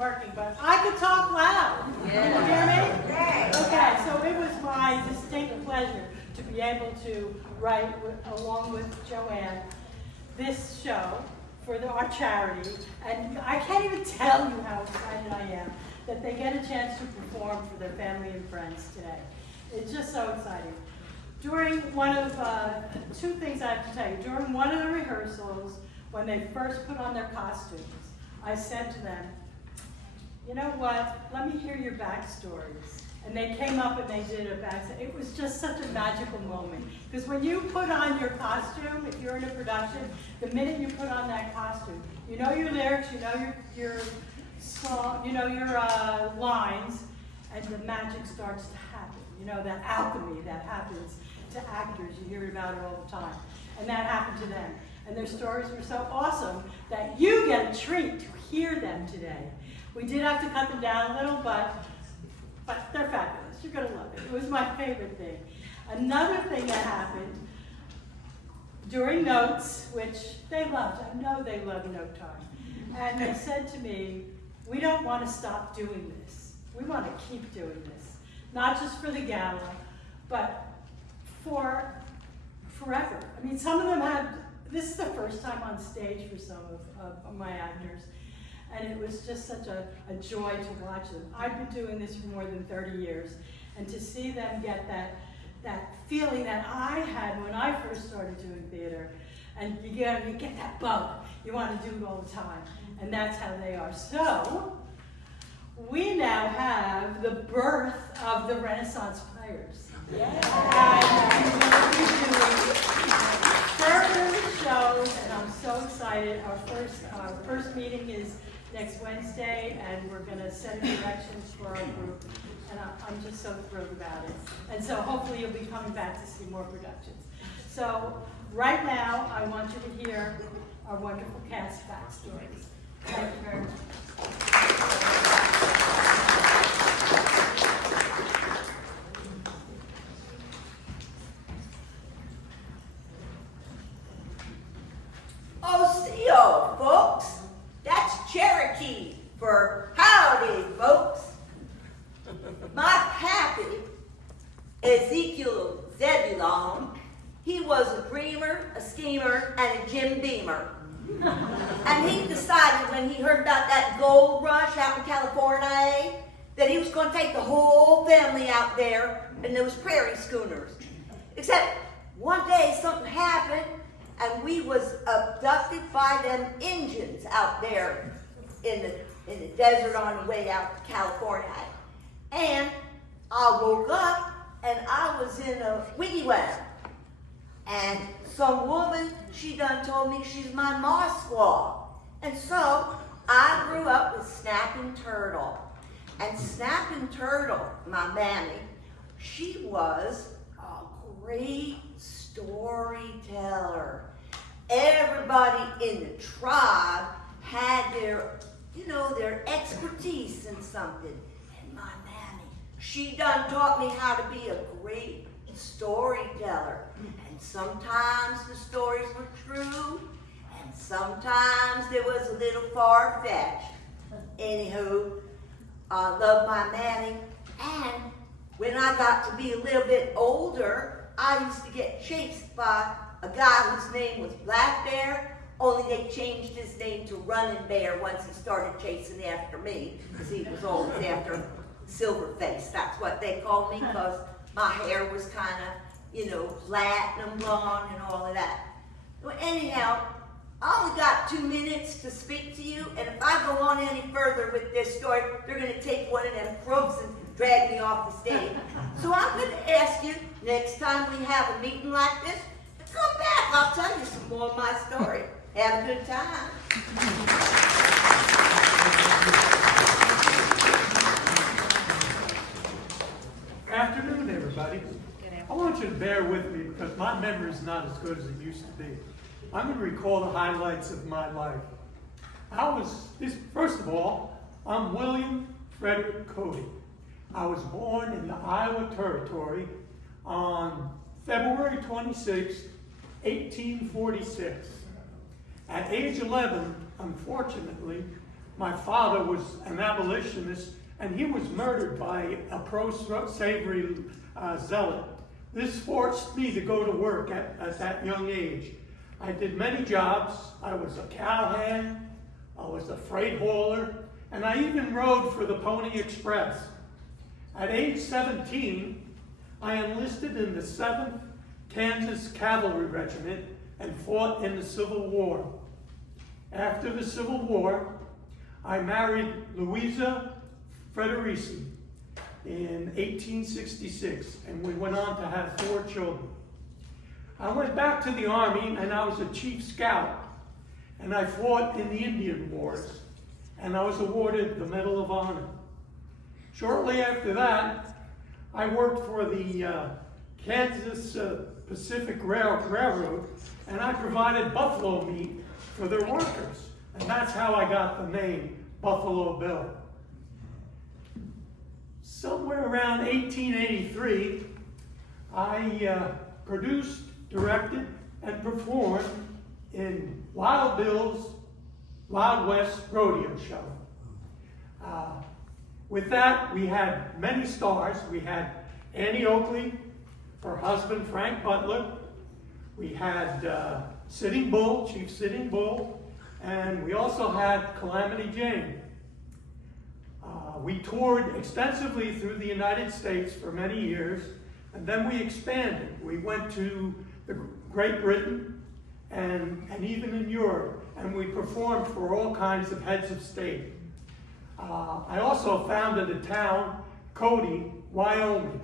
working, but I could talk loud. Can you hear me? Okay, so it was my distinct pleasure to be able to write, along with Joanne, this show for our charity. And I can't even tell you how excited I am that they get a chance to perform for their family and friends today. It's just so exciting. During one of, two things I have to tell you. During one of the rehearsals, when they first put on their costumes, I said to them, you know what, let me hear your backstories. And they came up and they did a backstory. It was just such a magical moment. Because when you put on your costume, if you're in a production, the minute you put on that costume, you know your lyrics, you know your song, you know your lines, and the magic starts to happen. You know, that alchemy that happens to actors, you hear about it all the time. And that happened to them. And their stories were so awesome that you get a treat to hear them today. We did have to cut them down a little, but they're fabulous. You're going to love it. It was my favorite thing. Another thing that happened during notes, which they loved. I know they love note time. And they said to me, we don't want to stop doing this. We want to keep doing this. Not just for the gala, but for forever. I mean, some of them have, this is the first time on stage for some of my actors, and it was just such a joy to watch them. I've been doing this for more than 30 years, and to see them get that feeling that I had when I first started doing theater, and you get that bug. You want to do it all the time, and that's how they are. So, we now have the birth of the Renaissance Players. Yeah. And we'll be doing further shows, and I'm so excited. Our first meeting is next Wednesday, and we're going to set directions for our group, and I'm just so thrilled about it. And so hopefully you'll be coming back to see more productions. So right now, I want you to hear our wonderful cast backstories. Thank you very much. Oseo, folks. That's Cherokee for howdy, folks. My pappy, Ezekiel Zebulon, he was a dreamer, a schemer, and a Jim Beamer. And he decided when he heard about that gold rush out in California that he was going to take the whole family out there in those prairie schooners. Except one day something happened and we was abducted by them Indians out there in the desert on the way out to California. And I woke up and I was in a wigwam. And some woman, she done told me she's my ma squaw. And so I grew up with Snapping Turtle. And Snapping Turtle, my mammy, she was a great storyteller. Everybody in the tribe had their, their expertise in something. And my mammy, she done taught me how to be a great storyteller. And sometimes the stories were true, and sometimes there was a little far-fetched. Anywho, I love my mammy, and when I got to be a little bit older, I used to get chased by a guy whose name was Black Bear, only they changed his name to Running Bear once he started chasing after me, because he was always after Silverface. That's what they called me, because my hair was kind of, platinum blonde and all of that. Well, anyhow, I only got 2 minutes to speak to you, and if I go on any further with this story, they're going to take one of them crooks and drag me off the stage. So I'm going to ask you, next time we have a meeting like this, to come back. I'll tell you some more of my story. Have a good time. Afternoon, everybody. I want you to bear with me because my memory is not as good as it used to be. I'm going to recall the highlights of my life. First of all, I'm William Frederick Cody. I was born in the Iowa Territory on February 26, 1846. At age 11, unfortunately, my father was an abolitionist, and he was murdered by a pro-slavery zealot. This forced me to go to work at that young age. I did many jobs. I was a cowhand, I was a freight hauler, and I even rode for the Pony Express. At age 17, I enlisted in the 7th Kansas Cavalry Regiment and fought in the Civil War. After the Civil War, I married Louisa Frederici in 1866, and we went on to have 4 children. I went back to the Army, and I was a Chief Scout, and I fought in the Indian Wars, and I was awarded the Medal of Honor. Shortly after that, I worked for the Kansas Pacific Railroad, and I provided buffalo meat for their workers, and that's how I got the name Buffalo Bill. Somewhere around 1883, I produced, directed, and performed in Wild Bill's Wild West Rodeo show. With that, we had many stars. We had Annie Oakley, her husband Frank Butler. We had Sitting Bull, Chief Sitting Bull, and we also had Calamity Jane. We toured extensively through the United States for many years, and then we expanded. We went to Great Britain and even in Europe, and we performed for all kinds of heads of state. I also founded a town, Cody, Wyoming.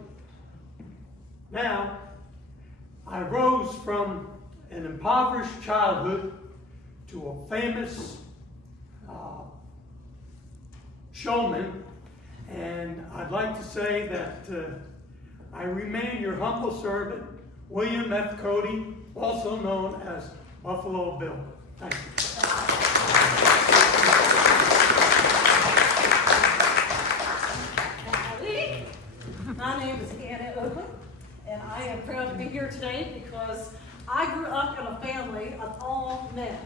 Now, I rose from an impoverished childhood to a famous showman, and I'd like to say that I remain your humble servant, William F. Cody, also known as Buffalo Bill. Thank you. My name is Anna Oakley, and I am proud to be here today because I grew up in a family of all men.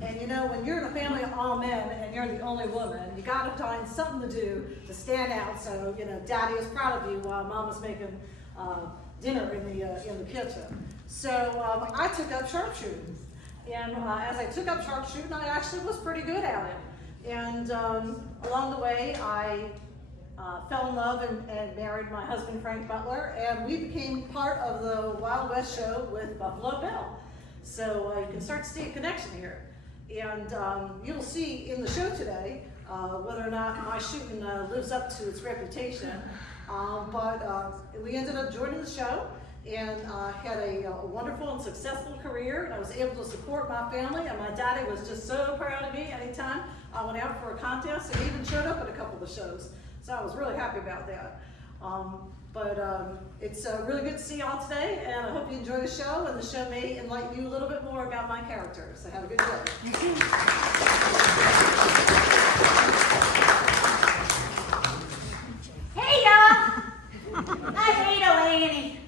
And you know, when you're in a family of all men and you're the only woman, you gotta find something to do to stand out. So, you know, Daddy is proud of you while Mom was making dinner in the kitchen. So I took up sharpshooting. And as I took up sharpshooting, I actually was pretty good at it. And along the way, I fell in love and married my husband, Frank Butler, and we became part of the Wild West show with Buffalo Bill. So you can start to see a connection here. And you'll see in the show today whether or not my shooting lives up to its reputation. But we ended up joining the show and had a wonderful and successful career. And I was able to support my family, and my daddy was just so proud of me anytime I went out for a contest, and even showed up at a couple of the shows. So I was really happy about that. It's really good to see y'all today, and I hope you enjoy the show, and the show may enlighten you a little bit more about my character. So have a good day. Hey y'all! I'm Rito Annie.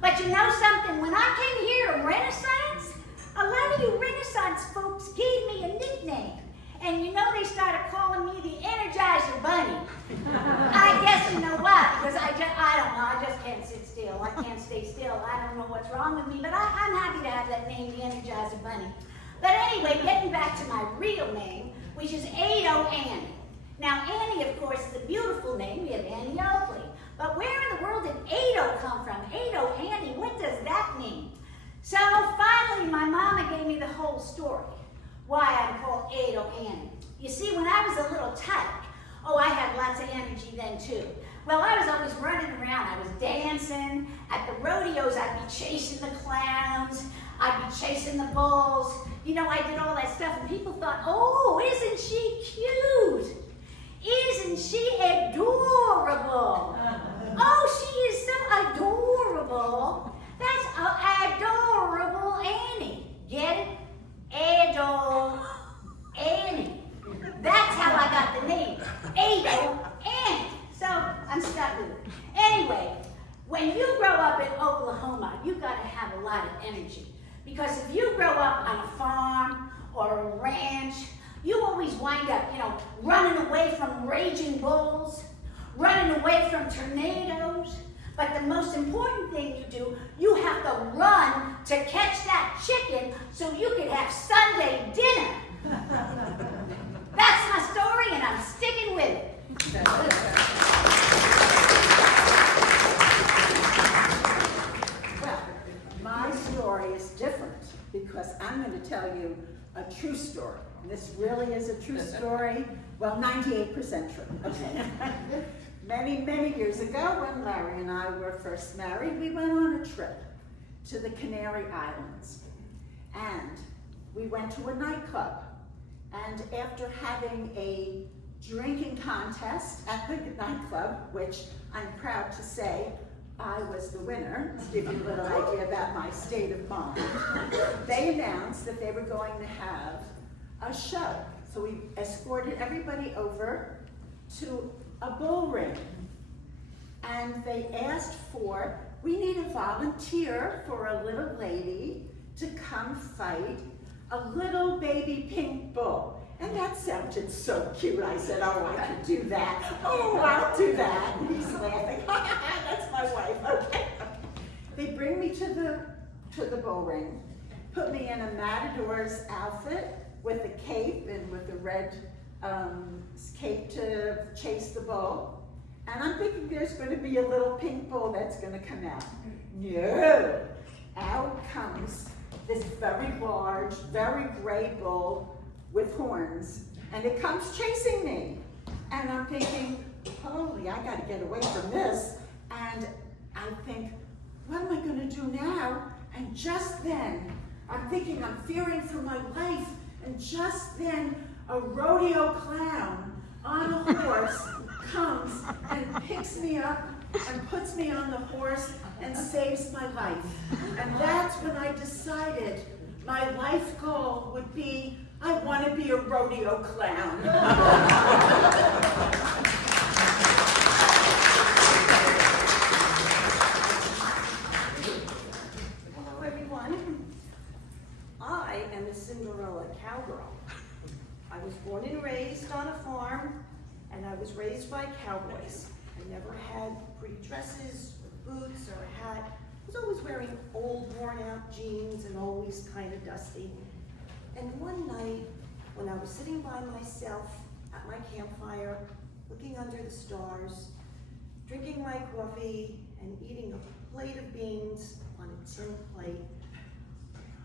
But you know something? When I came here to Renaissance, a lot of you Renaissance folks gave me a nickname. And you know they started calling me the Energizer Bunny. I guess you know what, because I don't know, I just can't sit still. I can't stay still. I don't know what's wrong with me, but I'm happy to have that name, the Energizer Bunny. But anyway, getting back to my real name, which is Ado Annie. Now Annie, of course, is a beautiful name. We have Annie Oakley. But where in the world did Ado come from? Ado Annie, what does that mean? So finally, my mama gave me the whole story. Why I'm called Ado Annie. You see, when I was a little tyke, I had lots of energy then too. Well, I was always running around. I was dancing. At the rodeos, I'd be chasing the clowns. I'd be chasing the bulls. You know, I did all that stuff, and people thought, oh, isn't she cute? Isn't she adorable? Oh, she is so adorable. That's adorable Annie. Get it? Ado Annie. That's how I got the name. Ado Annie. So I'm stuck with it. Anyway, when you grow up in Oklahoma, you gotta have a lot of energy. Because if you grow up on a farm or a ranch, you always wind up, running away from raging bulls, running away from tornadoes. But the most important thing you do, you have to run to catch that chicken so you can have Sunday dinner. That's my story, and I'm sticking with it. Well, my story is different because I'm going to tell you a true story. And this really is a true story. Well, 98% true. Okay. Many, many years ago, when Larry and I were first married, we went on a trip to the Canary Islands. And we went to a nightclub. And after having a drinking contest at the nightclub, which I'm proud to say I was the winner, to give you a little idea about my state of mind, they announced that they were going to have a show. So we escorted everybody over to a bull ring. And they asked we need a volunteer for a little lady to come fight a little baby pink bull. And that sounded so cute. I said, oh, I could do that. Oh, I'll do that. And he's laughing. That's my wife. Okay. They bring me to the bull ring, put me in a matador's outfit with a cape and with a red cape to chase the bull. And I'm thinking there's going to be a little pink bull that's going to come out. No. Out comes this very large, very gray bull with horns, and it comes chasing me. And I'm thinking, holy, I got to get away from this. And I think, what am I going to do now? And just then, I'm thinking I'm fearing for my life. And just then, a rodeo clown on a horse comes and picks me up and puts me on the horse and saves my life. And that's when I decided my life goal would be, I want to be a rodeo clown. Hello, everyone. I am a Cinderella cowgirl. I was born and raised on a farm, and I was raised by cowboys. I never had pretty dresses, or boots, or a hat. I was always wearing old, worn-out jeans and always kind of dusty. And one night, when I was sitting by myself at my campfire, looking under the stars, drinking my coffee, and eating a plate of beans on a tin plate,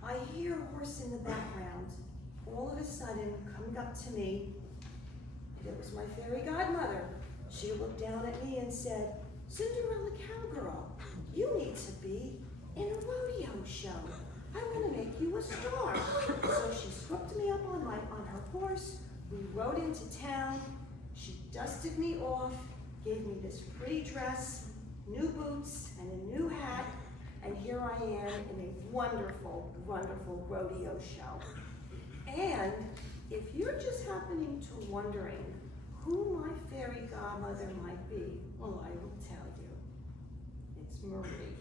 I hear a horse in the background, all of a sudden coming up to me, and it was my fairy godmother. She looked down at me and said, Cinderella cowgirl, you need to be in a rodeo show. I'm gonna make you a star. So she swooped me up on her horse. We rode into town. She dusted me off, gave me this pretty dress, new boots, and a new hat, and here I am in a wonderful, wonderful rodeo show. And if you're just happening to wondering who my fairy godmother might be, well, I will tell you. It's Marie.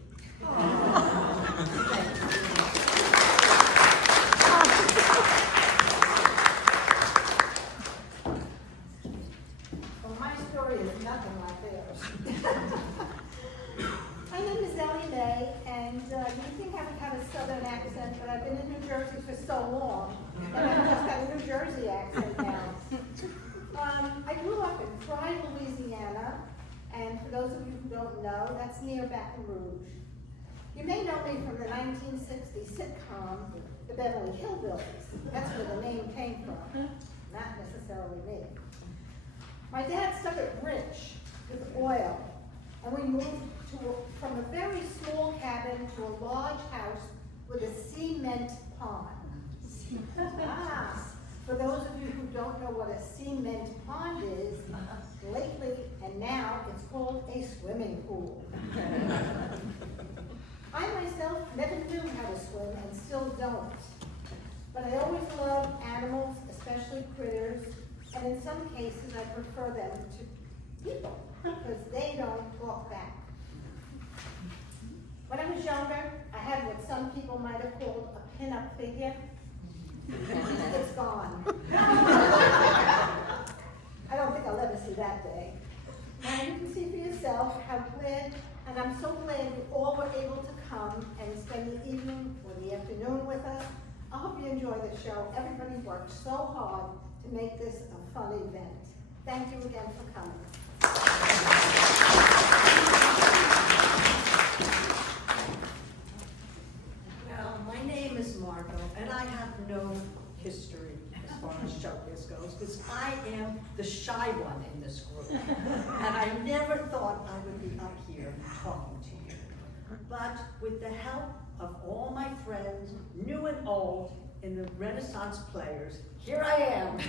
Well, my story is nothing like theirs. My name is Ellie Mae, and you think I have a southern accent, but I've been in New Jersey for so long, and I've just got a New Jersey accent now. I grew up in Pride, Louisiana, and for those of you who don't know, that's near Baton Rouge. You may know me from the 1960s sitcom, The Beverly Hillbillies. That's where the name came from, not necessarily me. My dad started rich with oil, and we moved from a very small cabin to a large house with a cement pond. For those of you who don't know what a cement pond is, lately and now it's called a swimming pool. I myself never knew how to swim and still don't. But I always loved animals, especially critters, and in some cases I prefer them to people because they don't talk back. When I was younger, I had what some people might have called a pin-up figure. It's gone. I don't think I'll ever see that day. And you can see for yourself how glad, and I'm so glad you all were able to come and spend the evening or the afternoon with us. I hope you enjoy the show. Everybody worked so hard to make this a fun event. Thank you again for coming. Well, my name is Margot, and I have no history as far as showbiz goes, because I am the shy one in this group. And I never thought I would be up here talking to you. But with the help of all my friends, new and old, in the Renaissance players, here I am.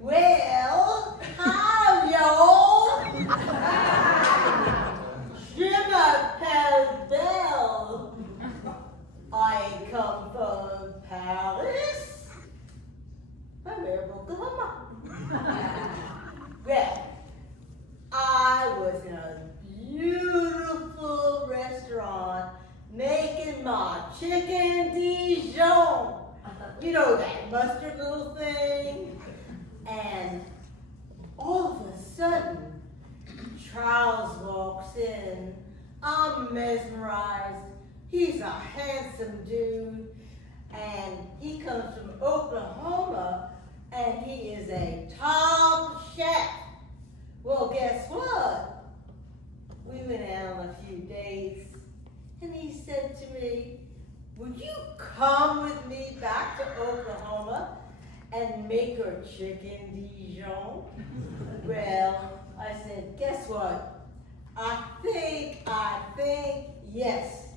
Well, hi, y'all. Je m'appelle Belle. I come from Paris. I'm in Oklahoma. Well, I was in a beautiful restaurant making my chicken Dijon. You know that mustard little thing? And all of a sudden, Charles walks in. I'm mesmerized. He's a handsome dude. And he comes from Oklahoma, and he is a top chef. Well, guess what? We went out on a few dates, and he said to me, "Would you come with me back to Oklahoma and make her chicken Dijon?" Well, I said, guess what? I think yes.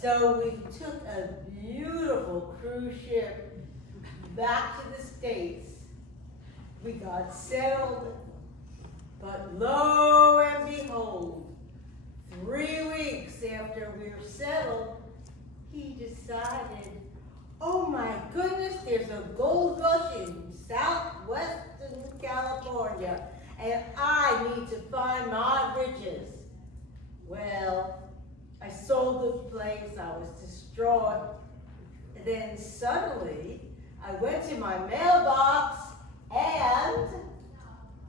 So we took a beautiful cruise ship back to the States. We got settled, but lo and behold, 3 weeks after we were settled, he decided, oh my goodness, there's a gold rush in southwestern California, and I need to find my riches. Well, I sold the place, I was distraught. And then suddenly, I went to my mailbox, and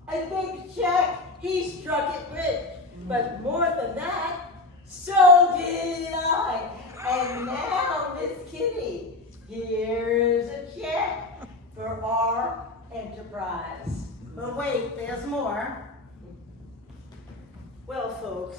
a big check. He struck it rich. But more than that, so did I. And now, Miss Kitty, here's a check for our enterprise. But wait, there's more. Well, folks,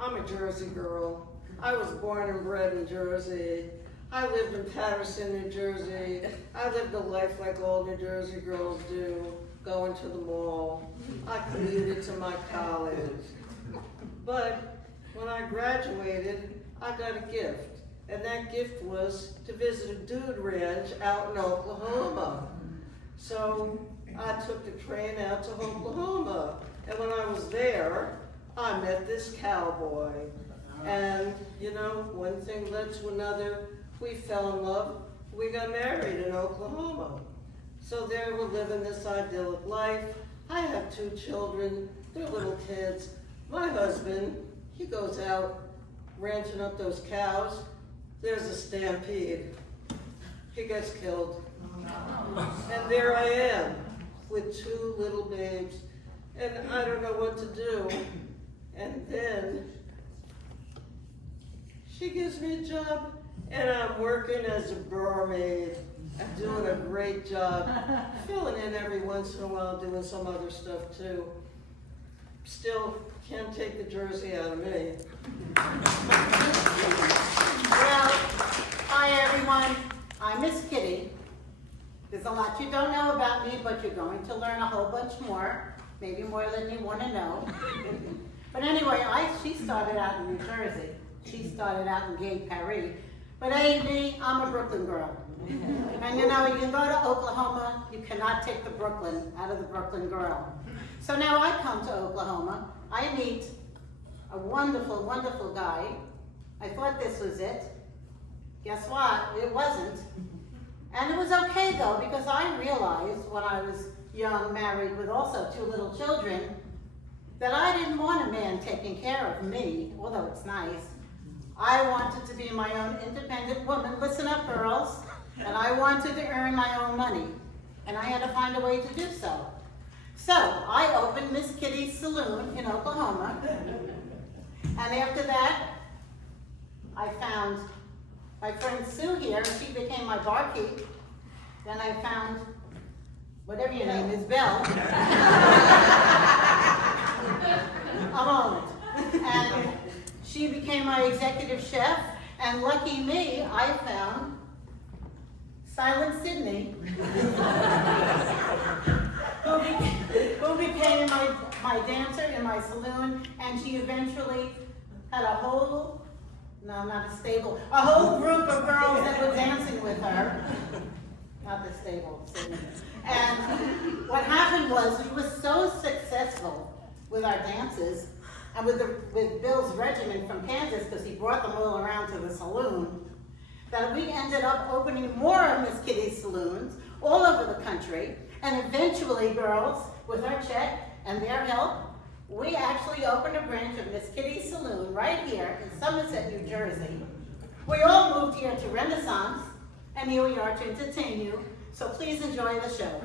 I'm a Jersey girl. I was born and bred in Jersey. I lived in Patterson, New Jersey. I lived a life like all New Jersey girls do, going to the mall. I commuted to my college. But when I graduated, I got a gift. And that gift was to visit a dude ranch out in Oklahoma. So I took the train out to Oklahoma. And when I was there, I met this cowboy. And, you know, one thing led to another. We fell in love. We got married in Oklahoma. So there we're living this idyllic life. I have 2 children. They're little kids. My husband, he goes out ranching up those cows. There's a stampede. He gets killed. And there I am with 2 little babes. And I don't know what to do. And then she gives me a job, and I'm working as a barmaid. I'm doing a great job, filling in every once in a while, doing some other stuff too. Still can't take the Jersey out of me. Well, hi everyone, I'm Miss Kitty. There's a lot you don't know about me, but you're going to learn a whole bunch more, maybe more than you want to know. But anyway, she started out in New Jersey. She started out in Gay Paris. But ain't me, I'm a Brooklyn girl. And you know, you can go to Oklahoma, you cannot take the Brooklyn out of the Brooklyn girl. So now I come to Oklahoma, I meet a wonderful, wonderful guy. I thought this was it. Guess what? It wasn't. And it was okay though, because I realized when I was young, married with also 2 little children, that I didn't want a man taking care of me, although it's nice. I wanted to be my own independent woman. Listen up, girls. And I wanted to earn my own money. And I had to find a way to do so. So I opened Miss Kitty's Saloon in Oklahoma. And after that, I found my friend Sue here, and she became my barkeep. Then I found, whatever your name is, Belle. A moment. And she became my executive chef, and lucky me, I found Silent Sydney, who became my dancer in my saloon, and she eventually had a whole, no, not a stable, a whole group of girls that were dancing with her. Not the stable, Sydney. And what happened was we were so successful with our dances, and with Bill's regiment from Kansas, because he brought them all around to the saloon, that we ended up opening more of Miss Kitty's saloons all over the country. And eventually, girls, with our check and their help, we actually opened a branch of Miss Kitty's Saloon right here in Somerset, New Jersey. We all moved here to Renaissance, and here we are to entertain you. So please enjoy the show.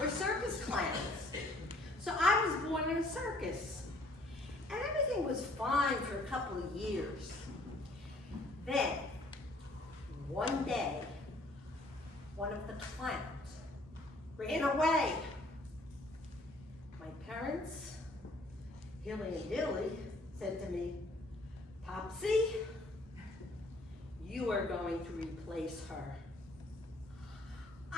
We're circus clowns. So I was born in a circus. And everything was fine for a couple of years. Then, one day, one of the clowns ran away. My parents, Hilly and Dilly, said to me, "Popsy, you are going to replace her."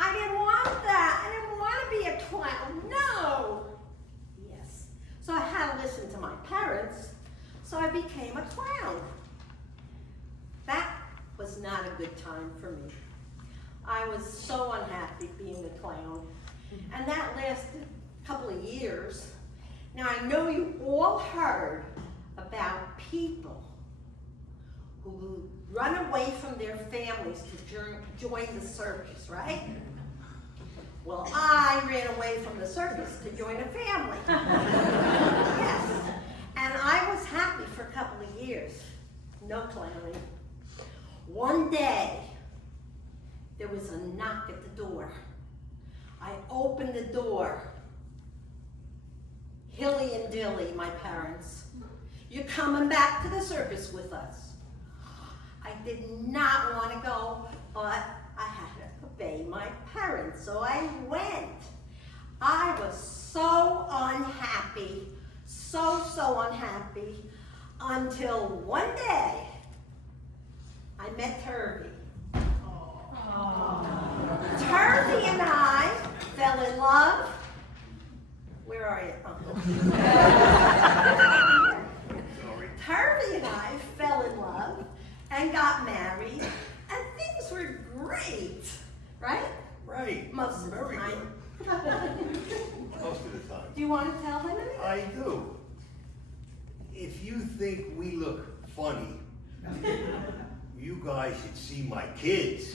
I didn't want that. I didn't want to be a clown. No. Yes. So I had to listen to my parents. So I became a clown. That was not a good time for me. I was so unhappy being a clown. And that lasted a couple of years. Now I know you all heard about people who run away from their families to join the circus, right? Well, I ran away from the circus to join a family. Yes. And I was happy for a couple of years. No clowning. One day, there was a knock at the door. I opened the door. Hilly and Dilly, my parents, "You're coming back to the circus with us." I did not want to go, but I had to obey my parents, so I went. I was so unhappy, so unhappy, until one day I met Turvy. Turvy and I fell in love. Where are you? Turvy and I fell in love and got married, and things were great, right? Right. Most of the Very time. good. Most of the time. Do you want to tell them anything? I do. If you think we look funny, you guys should see my kids.